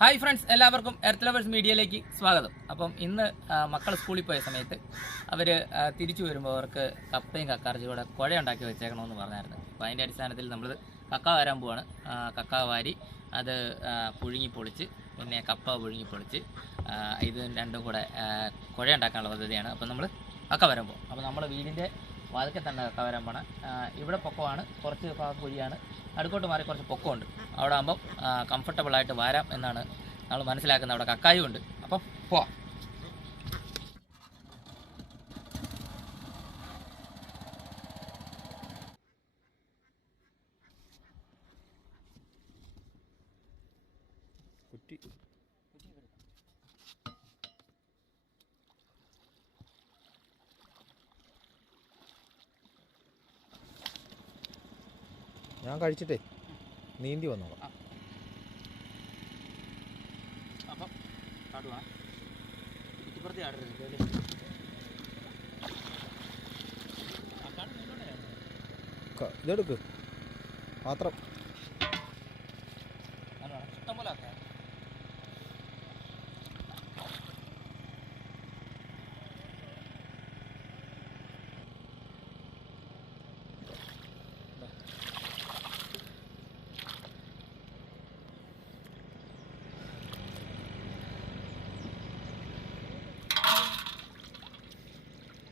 Hi friends എല്ലാവർക്കും earth lovers മീഡിയയിലേക്ക് സ്വാഗതം. അപ്പം ഇന്ന് മക്കൾ സ്കൂളിൽ പോയ സമയത്ത് അവർ തിരിച്ചു വരുമ്പോൾ അവർക്ക് കപ്പയും കക്കാർജി കൂടെ കുഴ ഉണ്ടാക്കി വെച്ചേക്കണമെന്ന് പറഞ്ഞായിരുന്നു. അപ്പോൾ അതിന്റെ അടിസ്ഥാനത്തിൽ നമ്മൾ കക്ക വരാൻ പോവാണ്. കക്ക വാരി അത് പുഴുങ്ങി പൊളിച്ച് പിന്നെ കപ്പ പുഴുങ്ങി പൊളിച്ച് ഇത് രണ്ടും കൂടെ ആ, കുഴ ഉണ്ടാക്കാനുള്ള പദ്ധതിയാണ്. അപ്പം നമ്മൾ കക്ക വരാൻ പോകും അപ്പോൾ നമ്മുടെ വീടിന്റെ വാതിക്കെ തന്നെ കക്ക വരാൻ പോണ ഇവിടെ പൊക്കമാണ്. കുറച്ച് ഭാഗം കുഴിയാണ്. അടുക്കോട്ട് മാറി കുറച്ച് പൊക്കമുണ്ട്. അവിടെ ആകുമ്പം കംഫർട്ടബിൾ ആയിട്ട് വരാം എന്നാണ് നമ്മൾ മനസ്സിലാക്കുന്നത്. അവിടെ കക്കായും ഉണ്ട്. അപ്പം പോവാം. കുറ്റി. ഞാൻ കഴിച്ചിട്ടേ നീന്തി വന്നോളാം. അപ്പം കാട്ടുവാ ഇപ്പുറത്തെ ആടരുത് ക- ഇതെടുക്ക്. പാത്രം. ഇഷ്ടംപോലെ ആക്കാം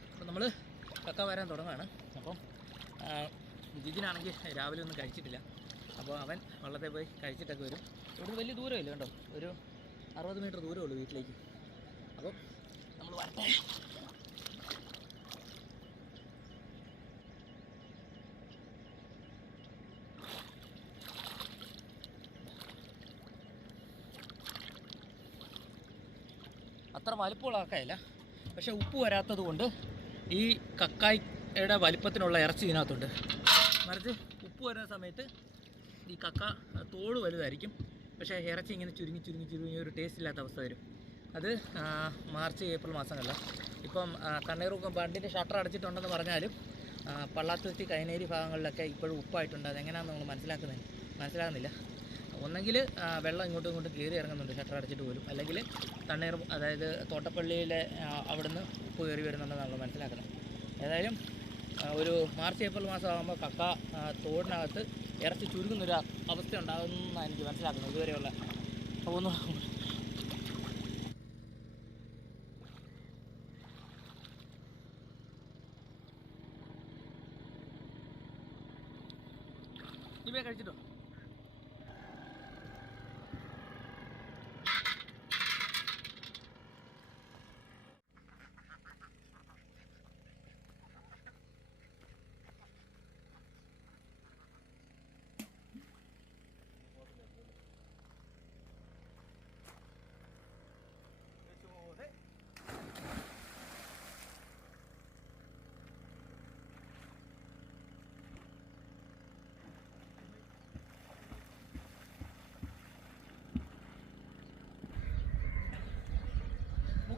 അപ്പം നമ്മൾ കക്ക വരാൻ തുടങ്ങുകയാണ് അപ്പം ജിജിനാണെങ്കിൽ രാവിലെ ഒന്നും കഴിച്ചിട്ടില്ല. അപ്പോൾ അവൻ വള്ളത്തെ പോയി കഴിച്ചിട്ടൊക്കെ വരും. ഇവിടുന്ന് വലിയ ദൂരമില്ല കേട്ടോ. ഒരു അറുപത് മീറ്റർ ദൂരമേ ഉള്ളൂ വീട്ടിലേക്ക്. അപ്പം നമ്മൾ വരട്ടെ. അത്ര വലിപ്പമുള്ള ആക്കായില്ല പക്ഷെ ഉപ്പ് വരാത്തത് കൊണ്ട് ഈ കക്കായുടെ വലിപ്പത്തിനുള്ള ഇറച്ചി ഇതിനകത്തുണ്ട്. മറിച്ച് ഉപ്പ് വരുന്ന സമയത്ത് ഈ കക്ക തോട് വലുതായിരിക്കും. പക്ഷേ ഇറച്ചി ഇങ്ങനെ ചുരുങ്ങി ചുരുങ്ങി ചുരുങ്ങി ഒരു ടേസ്റ്റ് ഇല്ലാത്ത അവസ്ഥ വരും. അത് മാർച്ച് ഏപ്രിൽ മാസങ്ങളിലാണ് ഇപ്പം കണ്ണീറുക്കം ബണ്ടിന്റെ ഷട്ടർ അടച്ചിട്ടുണ്ടെന്ന് പറഞ്ഞാലും പള്ളാത്തുരുത്തി കൈനേരി ഭാഗങ്ങളിലൊക്കെ ഇപ്പോഴും ഉപ്പായിട്ടുണ്ട്. അതെങ്ങനെയാണെന്ന് നമ്മൾ മനസ്സിലാക്കുന്നത് മനസ്സിലാകുന്നില്ല. ഒന്നെങ്കിൽ വെള്ളം ഇങ്ങോട്ടും ഇങ്ങോട്ടും കയറി ഇറങ്ങുന്നുണ്ട് ഷട്ടർ അടച്ചിട്ട് പോലും. അല്ലെങ്കിൽ തണ്ണീർ അതായത് തോട്ടപ്പള്ളിയിലെ അവിടുന്ന് കയറി വരുന്നുണ്ടെന്നാണ് നമ്മൾ മനസ്സിലാക്കുന്നത്. ഏതായാലും ഒരു മാർച്ച് ഏപ്രിൽ മാസം ആകുമ്പോൾ കക്ക തോടിനകത്ത് ഇറച്ചി ചുരുങ്ങുന്നൊരു അവസ്ഥ ഉണ്ടാകുന്നതാണ് എനിക്ക് മനസ്സിലാക്കുന്നത്. ഇതുവരെയുള്ള അപ്പോൾ ഒന്ന്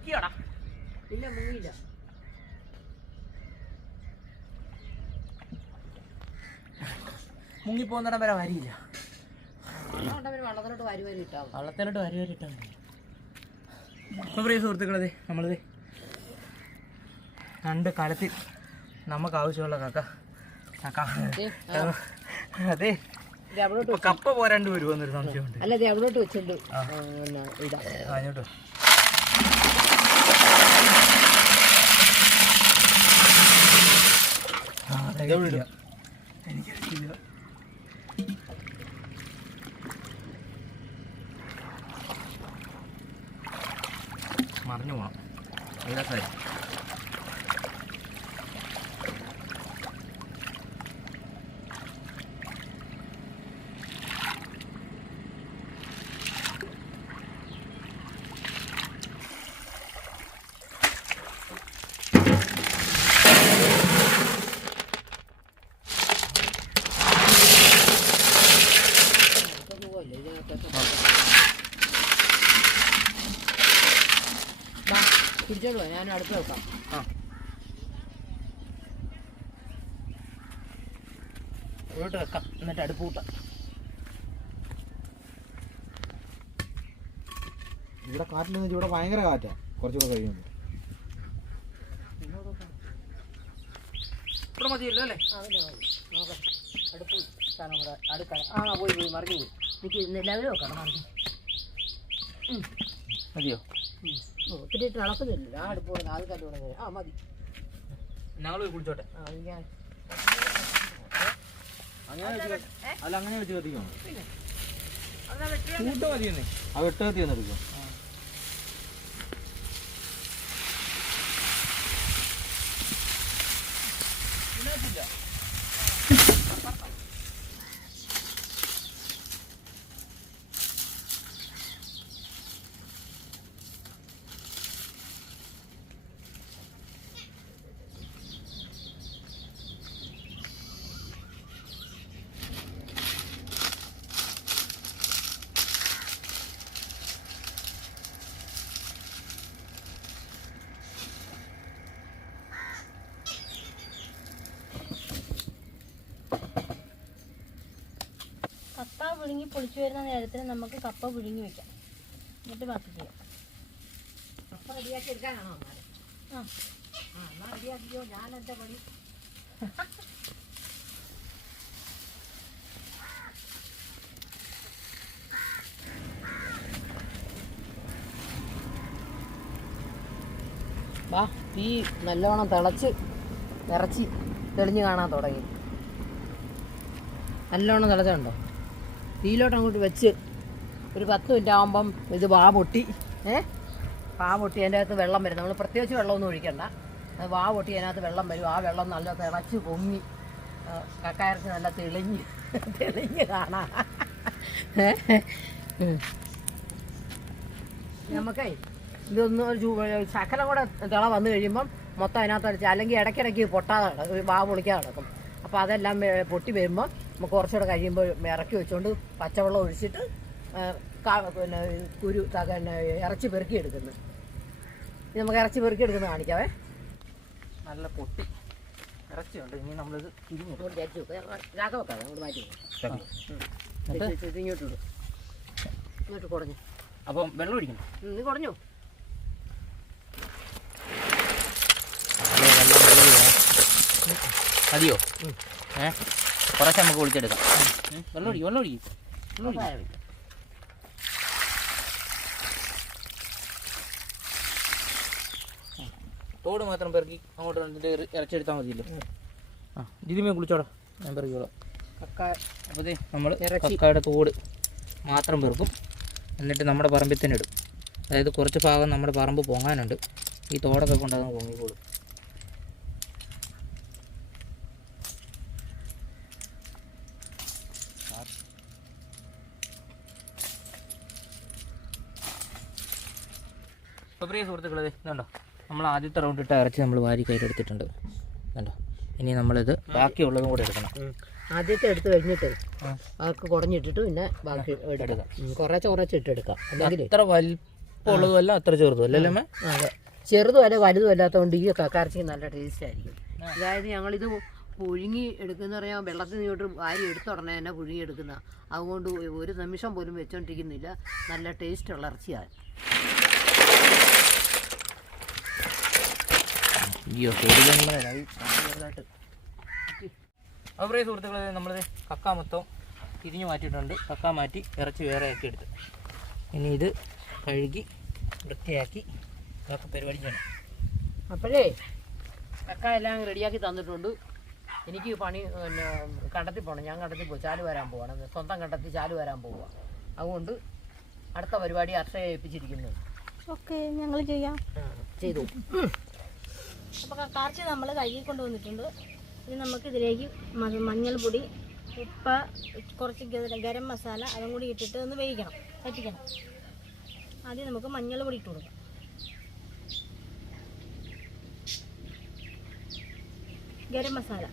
മുക്കിയാടാ ഇല്ല മുങ്ങിയില്ല മുങ്ങിപ്പോന്നിടം വരെ വരിയില്ല. വള്ളത്തിലോട്ട് വരി വരി ഇട്ടാവും വള്ളത്തിലോട്ട് വരി വരി ഇട്ടാൽ മതി. അപ്പോൾ പ്രിയ സുഹൃത്തുക്കളതെ നമ്മളിത് രണ്ട് കാലത്തിൽ നമുക്ക് ആവശ്യമുള്ള കാക്ക. കക്ക അതെ. കപ്പ പോരാണ്ട് വരുമോ എന്നൊരു സംശയമുണ്ട്. അല്ല അവിടോട്ട് വെച്ചിട്ടുണ്ട്. അതിനോട്ടോ എനിക്ക് അറിയില്ല. മറിഞ്ഞു പോണം. ഏതാ ദാ, പിടിച്ചോണ്ട് ഞാൻ അടുത്ത് വെക്കാം. ആ. വെക്കാം എന്നിട്ട് അടുപ്പ് കൂട്ടാം. ഇവിടെ കാറ്റിൽ നിന്ന് ഇവിടെ ഭയങ്കര കാറ്റാ. കുറച്ചുകൂടെ കഴിയുമ്പോൾ ഇവിടെ മതിയല്ലോ അല്ലേ? ആ പിന്നെ മതി നോക്കാം അടുപ്പ് സാധനം കൂടെ അടുക്കള. ആ പോയി പോയി മറിഞ്ഞു പോയി. എനിക്ക് നിലവിൽ വെക്കണം മറിഞ്ഞു. മതിയോ? ഒത്തിരി ഇട്ട് നടക്കുന്നില്ല ആ അടുപ്പ് ആദ്യം കണ്ടു തുടങ്ങി ആ മതി. ഞങ്ങൾ കുളിച്ചോട്ടെ. ആ ഞാൻ അങ്ങനെ വെച്ച് അല്ല അങ്ങനെ വെച്ച് കത്തിക്കണം? കൂട്ട മതി ആ വെട്ട് കത്തി തന്നെ എടുക്കാം കപ്പ പുഴുങ്ങി പൊളിച്ചു വരുന്ന നേരത്തിന് നമുക്ക് കപ്പ പുഴുങ്ങി വെക്കാം. എന്നിട്ട് ബാക്കി ചെയ്യാം. കപ്പ റെഡിയാക്കി എടുക്കാനാണോ? ആ. ആ എന്നാൽ റെഡിയാക്കിയോ ഞാൻ പണി. വാ തീ നല്ലോണം തിളച്ച് ഇറച്ചി തെളിഞ്ഞു കാണാൻ തുടങ്ങി. നല്ലവണ്ണം തിളച്ചുണ്ടോ തീയിലോട്ട് അങ്ങോട്ട് വെച്ച് ഒരു പത്ത് മിനിറ്റ് ആകുമ്പം ഇത് വാ പൊട്ടി. ഏ? വാ പൊട്ടി അതിന്റെ അകത്ത് വെള്ളം വരും. നമ്മൾ പ്രത്യേകിച്ച് വെള്ളമൊന്നും ഒഴിക്കണ്ട. അത് വാ പൊട്ടി അതിനകത്ത് വെള്ളം വരും. ആ വെള്ളം നല്ല തിളച്ച് പൊങ്ങി. കക്കയറച്ച് നല്ല തെളിഞ്ഞ് തെളിഞ്ഞ് കാണാം. നമുക്കേ ഇതൊന്ന് ഒരു ശകലം കൂടെ തിള വന്നു കഴിയുമ്പം മൊത്തം അതിനകത്ത് അല്ലെങ്കിൽ ഇടയ്ക്കിടയ്ക്ക് പൊട്ടാതെ കിടക്കും വാ പൊളിക്കാതെ കിടക്കും അപ്പോൾ അതെല്ലാം പൊട്ടി വരുമ്പോൾ നമുക്ക് കുറച്ചുകൂടെ കഴിയുമ്പോൾ ഇറക്കി വെച്ചുകൊണ്ട് പച്ചവെള്ളം ഒഴിച്ചിട്ട് പിന്നെ കുരു പിന്നെ ഇറച്ചി പെറുക്കി എടുക്കുന്നു. നമുക്ക് ഇറച്ചി പെറുക്കി എടുക്കുന്നത് കാണിക്കാവേ. നല്ല പൊട്ടി. ഇറച്ചിയുണ്ട്. ഇനി നമ്മളിത് തിരിഞ്ഞു ഇങ്ങോട്ട് കയറ്റി വെക്കാം. ഇതാക്ക വെക്കാം. അങ്ങോട്ട് മാറ്റി വെക്കാം. എന്നിട്ട്? ഇത് ഇത് ഇങ്ങോട്ട് ഇടും ഇങ്ങോട്ട് കുടഞ്ഞു. അപ്പം വെള്ളം ഒഴിക്കണം. നീ കുടഞ്ഞു. മതിയോ? ഏ? കുറച്ച് നമുക്ക് ഒളിച്ചെടുക്കാം ഉം. വെള്ളം ഒഴിക്കും വെള്ളം ഒഴിക്കും വെള്ളം ഒഴിക്കും. തോട് മാത്രം പെറുക്കി അങ്ങോട്ട് വന്നിട്ട് ഇറ- ഇറച്ചെടുത്താൽ മതിയല്ലോ. ആ ഇതിമേ കുളിച്ചോടാ. ഞാൻ പെറുക്കിയോളാം കക്ക അപ്പോൾ നമ്മൾ. കക്കയുടെ തോട് മാത്രം പെറുക്കും. എന്നിട്ട് നമ്മുടെ പറമ്പിൽ തന്നെ ഇടും. അതായത് കുറച്ച് ഭാഗം നമ്മുടെ പറമ്പ് പൊങ്ങാനുണ്ട്. ഈ തോടൊക്കെ കൊണ്ടങ്ങ് പൊങ്ങിക്കോളും. പ്രിയ സുഹൃത്തുക്കളെ ഇതുണ്ടോ നമ്മൾ ആദ്യത്തെ റൗണ്ട് ഇട്ട് ഇറച്ചി നമ്മൾ വാരി കയ്യിലെടുത്തിട്ടുണ്ട് കണ്ടോ? ഇനി നമ്മളിത് ബാക്കിയുള്ളതും കൂടെ എടുക്കണം. ആദ്യത്തെ എടുത്ത് കഴിഞ്ഞിട്ട് ബാക്കി കുറഞ്ഞിട്ടിട്ട് കുടഞ്ഞിട്ടിട്ട് പിന്നെ ബാക്കി എടുക്കാം. കുറേശ്ശെ കുറച്ച് ഇട്ടെടുക്കാം അല്ലെങ്കിൽ അത്ര വലിപ്പമുള്ളതുമല്ല അത്ര ചെറുതും അല്ലേ? അതെ. ചെറുതും അല്ല വലുതും അല്ലാത്തതുകൊണ്ട് ഈ കക്കാർച്ചയ്ക്ക് നല്ല ടേസ്റ്റ് ആയിരിക്കും. അതായത് ഞങ്ങളിത് പുഴുങ്ങി എടുക്കുന്ന പറയാൻ വെള്ളത്തിൽ നിന്നോട്ട് വാരി എടുത്ത ഉടനെ തന്നെ പുഴുങ്ങി എടുക്കുന്ന. അതുകൊണ്ട് ഒരു നിമിഷം പോലും വെച്ചോണ്ടിരിക്കുന്നില്ല. നല്ല ടേസ്റ്റ് ഉള്ള ഇറച്ചിയാണ്. അയ്യോ ശരിക്കും അപ്പോൾ പ്രിയ സുഹൃത്തുക്കളെ നമ്മൾ കക്ക മൊത്തം തിരിഞ്ഞു മാറ്റിയിട്ടുണ്ട്. കക്ക മാറ്റി ഇറച്ചി വേറെ ആക്കി എടുത്ത്. ഇനി ഇത് കഴുകി വൃത്തിയാക്കി ഇതൊക്കെ പരിപാടി ചെയ്യണം. അപ്പോഴേ. കക്ക എല്ലാം റെഡിയാക്കി തന്നിട്ടുണ്ട്. എനിക്ക് പണി പിന്നെ കണ്ടത്തിൽ പോകണം ഞാൻ കണ്ടത്തിൽ പോകും ചാൽ വരാൻ പോവാണ്. സ്വന്തം കണ്ടത്തിൽ ചാൽ വരാൻ പോവുക അതുകൊണ്ട് അടുത്ത പരിപാടി അക്ഷയ ഏൽപ്പിച്ചിരിക്കുന്നു. ഓക്കെ ഞങ്ങൾ ചെയ്യാം. ചെയ്തു. അപ്പോൾ കക്കാർച്ചി നമ്മൾ കഴുകി കൊണ്ടുവന്നിട്ടുണ്ട്. ഇനി നമുക്ക് ഇതിലേക്ക് മഞ്ഞൾപ്പൊടി ഉപ്പ് കുറച്ച് ഗരം മസാല അതും കൂടി ഇട്ടിട്ട് ഒന്ന് വേവിക്കണം വറ്റിക്കണം. ആദ്യം നമുക്ക് മഞ്ഞൾ പൊടി ഇട്ട് കൊടുക്കാം. ഗരം മസാല.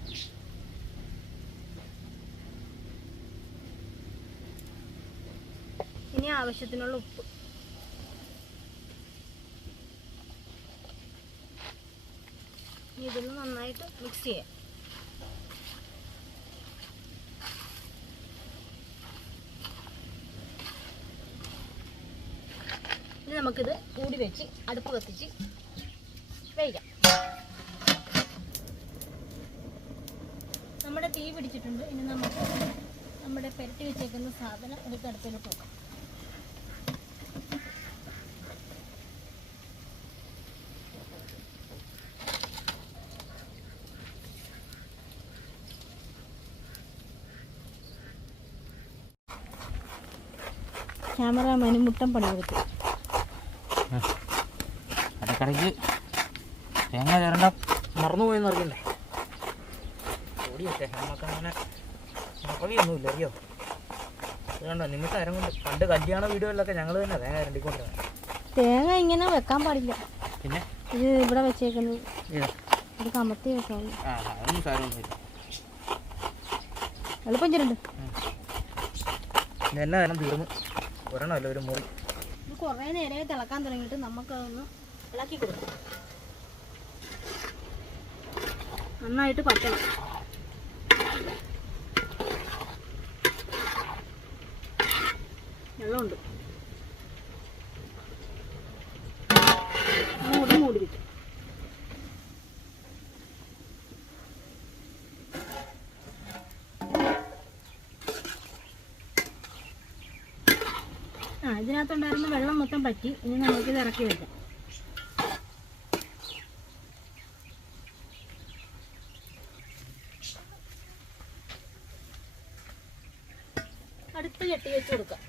ഇനി ആവശ്യത്തിനുള്ള ഉപ്പ്. ഇതൊന്ന് നന്നായിട്ട് മിക്സ് ചെയ്യാം. ഇനി നമുക്കിത് കൂടി വെച്ച് അടുപ്പ് കത്തിച്ച് വേവിക്കാം. നമ്മുടെ തീ പിടിച്ചിട്ടുണ്ട്. ഇനി നമുക്ക് നമ്മുടെ പെരട്ടി വെച്ചേക്കുന്ന സാധനം ഒരു അടുപ്പിലോട്ട് വെക്കാം. ക്യാമറമാന് മുട്ടം പണിയെടുത്തു. ഇടയ്ക്കിടയ്ക്ക് തേങ്ങ ചേരണ്ട. മറന്നുപോയെന്ന് അറിയണ്ടേ ഓടിയട്ടെ നമുക്കങ്ങനെ മറവിയൊന്നുമില്ല അറിയോ? അതുകൊണ്ടോ നിമിഷ അരം കൊണ്ട് പണ്ട് കല്യാണ വീഡിയോയിലൊക്കെ ഞങ്ങൾ തന്നെ തേങ്ങ ചേരണ്ടിക്കൊണ്ടിരുന്നത്. തേങ്ങ ഇങ്ങനെ വെക്കാൻ പാടില്ല. പിന്നെ? ഇത് ഇവിടെ വെച്ചേക്കുന്നത് ഇത് കമത്തി വെക്കാം എളുപ്പം ചെറുണ്ട് ഇതെല്ലാം തീർന്നു. ഒരെണ്ണമല്ല ഒരു മുറി. ഇത് കുറേ നേരം തിളക്കാൻ തുടങ്ങിയിട്ട് നമുക്കതൊന്ന് ഇളക്കി കൊടുക്കാം. നന്നായിട്ട് പറ്റണം. വെള്ളമുണ്ട്. ഇതിനകത്തുണ്ടായിരുന്ന വെള്ളം മൊത്തം പറ്റി. ഇനി നമുക്കിത് ഇറക്കി വെക്കാം. അടുത്ത് കെട്ടി വെച്ച് കൊടുക്കാം.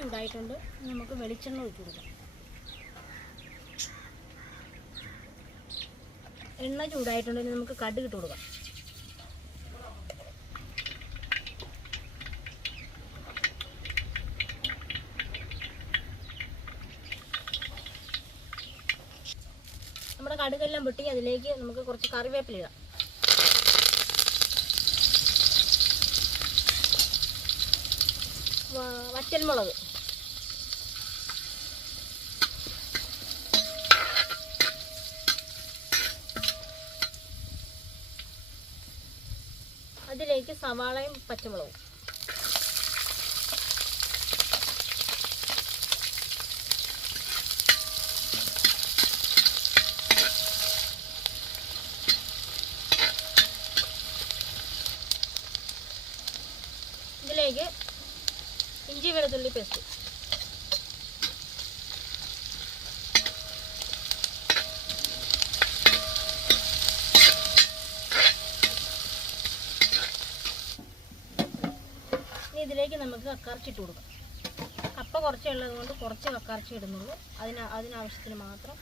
ചൂടായിട്ടുണ്ട്. നമുക്ക് വെളിച്ചെണ്ണ ഒഴിച്ചു കൊടുക്കാം. എണ്ണ ചൂടായിട്ടുണ്ടെങ്കിൽ നമുക്ക് കടുക് ഇട്ട് കൊടുക്കാം. കടുകെല്ലാം പൊട്ടി അതിലേക്ക് നമുക്ക് കുറച്ച് കറിവേപ്പില ഇടാം. വറ്റൽമുളക്. അതിലേക്ക് സവാളയും പച്ചമുളകും ഇതിലേക്ക് ഇഞ്ചി വെളുത്തുള്ളി പേസ്റ്റ് ഇതിലേക്ക് നമുക്ക് കക്കറച്ചി ഇട്ട് കൊടുക്കാം. കപ്പ കുറച്ചേ ഉള്ളത് കൊണ്ട് കുറച്ച് കക്കറച്ചി ഇടുന്നുള്ളൂ. അതിന് അതിനാവശ്യത്തിന് മാത്രം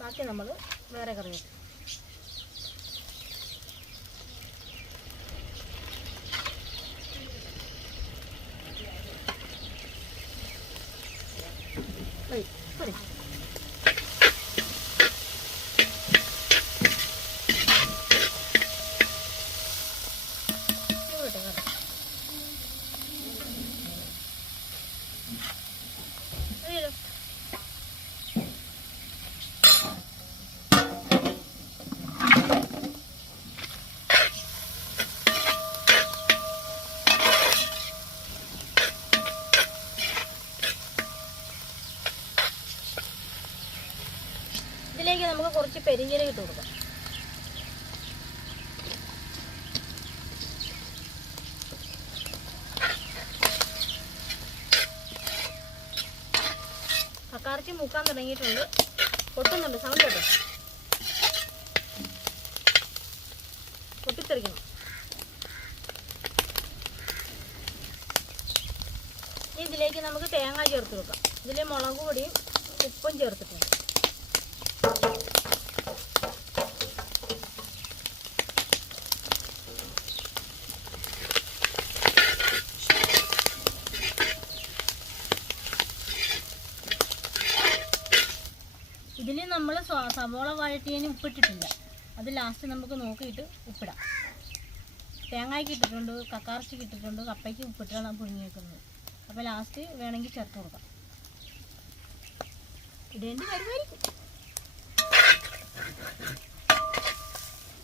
ബാക്കി നമ്മൾ വേറെ കറി വെക്കും Wait, sorry. ഇങ്ങോട്ട് കേട്ടോ. അതിലിട്. ഇതിലേക്ക് നമുക്ക് കുറച്ച് പെരിഞ്ചീരകം ഇട്ട് കൊടുക്കാം. കക്കാർച്ചി മൂക്കാൻ തുടങ്ങിയിട്ടുണ്ട്. പൊട്ടുന്നുണ്ട്. സൗണ്ട് കേട്ടോ? പൊട്ടിത്തെറിക്കണം ഇതിലേക്ക് നമുക്ക് തേങ്ങ ചേർത്ത് വെക്കാം ഇതിൽ മുളക് പൊടിയും ഉപ്പും ചേർത്തിട്ടുണ്ട് ഇതിൽ നമ്മൾ സവോള വഴറ്റിയതിന് ഉപ്പിട്ടിട്ടില്ല. അത് ലാസ്റ്റ് നമുക്ക് നോക്കിയിട്ട് ഉപ്പിടാം. തേങ്ങയ്ക്ക് ഇട്ടിട്ടുണ്ട് കക്കാർച്ചിക്ക് ഇട്ടിട്ടുണ്ട് കപ്പയ്ക്ക് ഉപ്പിട്ടാണ് പുഴുങ്ങി വെക്കുന്നത് അപ്പോൾ ലാസ്റ്റ് വേണമെങ്കിൽ ചേർത്ത് കൊടുക്കാം. ഇടേണ്ടി വരുമായിരിക്കും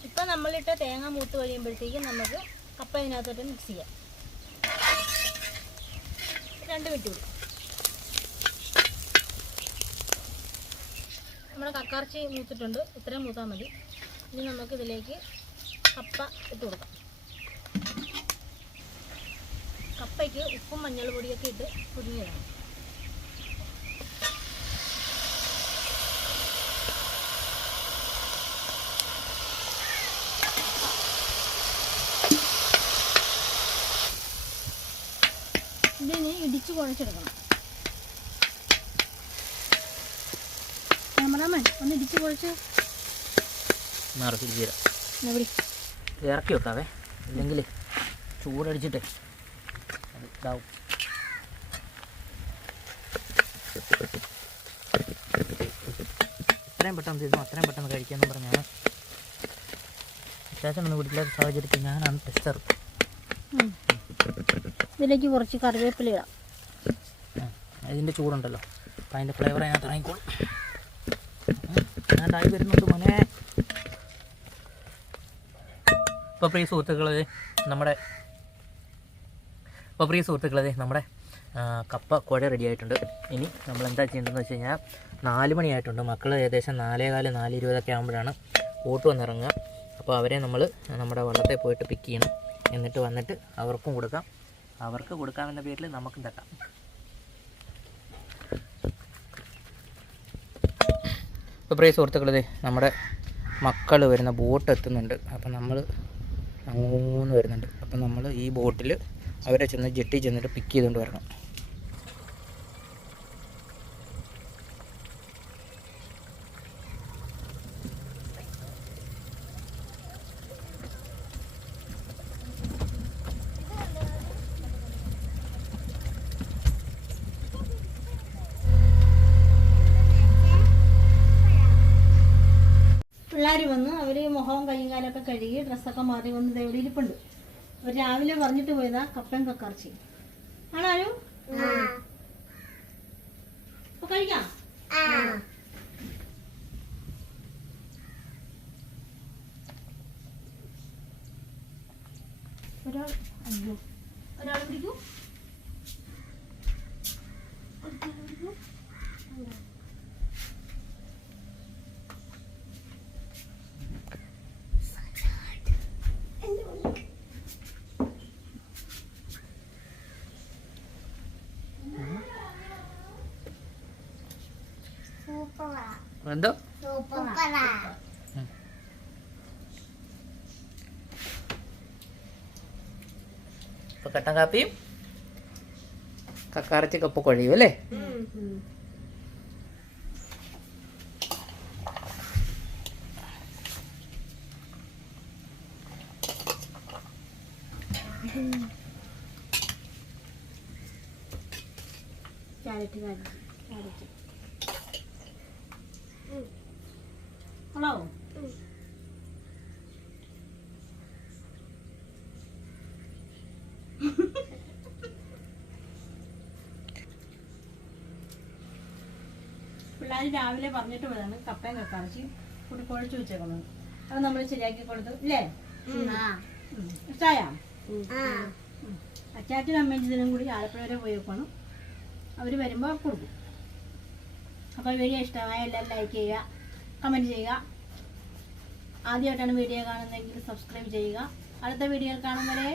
ഇപ്പം നമ്മളിട്ട് തേങ്ങ മൂത്ത് കഴിയുമ്പോഴത്തേക്കും നമുക്ക് കപ്പ ഇതിനകത്തോട്ട് മിക്സ് ചെയ്യാം. രണ്ട് മിനിറ്റ് കൂടി നമ്മുടെ കക്കാർച്ചി മൂത്തിട്ടുണ്ട്. ഇത്രയും മൂത്താൽ മതി. ഇനി നമുക്ക് ഇതിലേക്ക് കപ്പ ഇട്ട് കൊടുക്കാം. കപ്പയ്ക്ക് ഉപ്പും മഞ്ഞൾ പൊടിയൊക്കെ ഇട്ട് പുഴുങ്ങിയതാണ്. ഇതിനെ ഇടിച്ച് കുഴച്ചെടുക്കണം. ക്യാമറാമാൻ ഒന്ന് ഇടിച്ച് ചീര ഇറക്കി വെക്കാവേ. അല്ലെങ്കിൽ ചൂടടിച്ചിട്ടേ അത് ഇതാവും. എത്രയും പെട്ടെന്ന് തീരുന്നു അത്രയും പെട്ടെന്ന് കഴിക്കാമെന്ന് പറഞ്ഞാണ് അത്യാവശ്യം ഒന്നും വീട്ടിലെ സാഹചര്യത്തിൽ ഞാനാണ് ടെസ്റ്റർ ഇതിലേക്ക് കുറച്ച് കറിവേപ്പില ഇടാം. ഇതിന്റെ ചൂടുണ്ടല്ലോ. അപ്പം അതിന്റെ ഫ്ലേവർ അതിനകത്ത് ഇറങ്ങിക്കോളും ഞാനായി വരുന്നുണ്ട് മോനെ. ഇപ്പോൾ പ്രിയ സുഹൃത്തുക്കളെ നമ്മുടെ ഇപ്പോൾ പ്രിയ സുഹൃത്തുക്കളെ നമ്മുടെ കപ്പ കുഴ റെഡി ആയിട്ടുണ്ട്. ഇനി നമ്മൾ എന്താ ചെയ്യേണ്ടതെന്ന് വെച്ച് കഴിഞ്ഞാൽ നാല് മണിയായിട്ടുണ്ട്. മക്കൾ ഏകദേശം നാലേ കാൽ നാല് ഇരുപതൊക്കെ ആകുമ്പോഴാണ് ഓട്ട് വന്നിറങ്ങുക. അപ്പോൾ അവരെ നമ്മൾ നമ്മുടെ വള്ളത്തെ പോയിട്ട് പിക്ക് ചെയ്യണം. എന്നിട്ട് വന്നിട്ട് അവർക്കും കൊടുക്കാം. അവർക്ക് കൊടുക്കാമെന്ന പേരിൽ നമുക്കും തട്ടാം. ഇപ്പോൾ പ്രിയ സുഹൃത്തുക്കളെ നമ്മുടെ മക്കൾ വരുന്ന ബോട്ട് എത്തുന്നുണ്ട്. അപ്പം നമ്മൾ അങ്ങോട്ട് വരുന്നുണ്ട്. അപ്പം നമ്മൾ ഈ ബോട്ടിൽ അവരെ ചെന്ന് ജെട്ടി ചെന്നിട്ട് പിക്ക് ചെയ്തുകൊണ്ട് വരണം പിള്ളേർ വന്ന് അവർ മുഖവും കൈയും കാലൊക്കെ കഴുകി ഡ്രസ്സൊക്കെ മാറി വന്ന് ഇവിടെ ഇരിപ്പുണ്ട്. അവർ രാവിലെ പറഞ്ഞിട്ട് പോയതാ കപ്പയും കക്കറച്ചി. അപ്പൊ കഴിക്കാം? ഒരാൾ ഒരാൾ പിടിക്കൂ ഒരാൾ പിടിക്കൂ എന്തോ ഇപ്പൊ കട്ടൻ കാപ്പിയും കക്കാറച്ചി കപ്പ് കൊഴിയും അല്ലേ? ക്യാരറ്റ് ക്യാരറ്റ് ക്യാരറ്റ് ഹലോ പിള്ളേർ രാവിലെ പറഞ്ഞിട്ട് പോയതാണ് കപ്പയും കക്കാറച്ചി കൂടി കുഴച്ച് വെച്ചേക്കുന്നത് അത് നമ്മൾ ശരിയാക്കി കൊടുത്തു. ഇല്ലേ? ഇഷ്ടായ? അച്ചാച്ചനും അമ്മയും ഇതിനും കൂടി ആലപ്പുഴ വരെ പോയി വെക്കണം. അവർ വരുമ്പോൾ കൊടുക്കും. അപ്പോൾ വീഡിയോ ഇഷ്ടമായ എല്ലാവരും ലൈക്ക് ചെയ്യുക കമന്റ് ചെയ്യുക. ആദ്യമായിട്ടാണ് വീഡിയോ കാണുന്നതെങ്കിൽ സബ്സ്ക്രൈബ് ചെയ്യുക. അടുത്ത വീഡിയോയിൽ കാണുന്നവരെ.